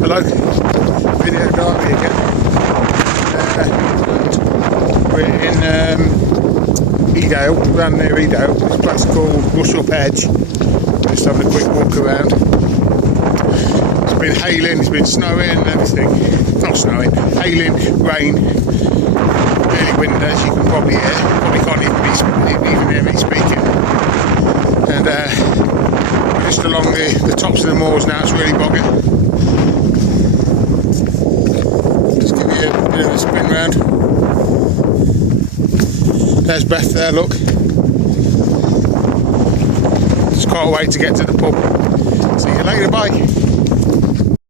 Hello, Video Diary again. We're in Edale, around near Edale. This place called Russup Edge. Just having a quick walk around. It's been hailing, it's been snowing and everything. Not snowing, hailing, rain, really windy, as you can probably hear. Probably can't even hear me speaking. And just along the tops of the moors now, it's really boggy. Just give you a bit of a spin round. There's Beth there, look. Just can't wait to get to the pub. See you later, bye.